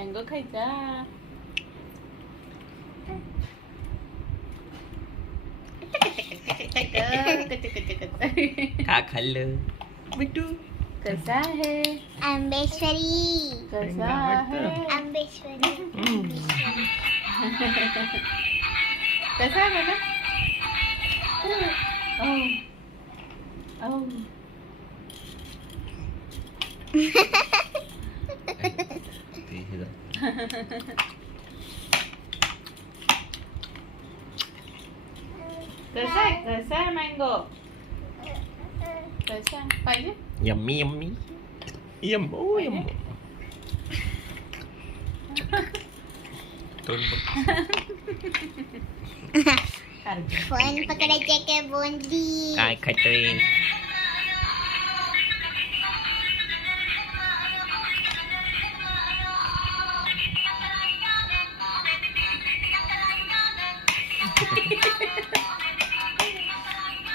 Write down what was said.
Mango खायचा. का खाल्लं बिट्टू? कसा आहे? आंबेश्वरी. कसा आहे? आंबेश्वरी. कसा आहे बेटा? ओ ओ कसा आहे मँगो? कसा पाहिजे? Yummy yummy Yummo Yummo. तोंड बघ. फोन पकडायचे काय बोंदली. काय खातोय?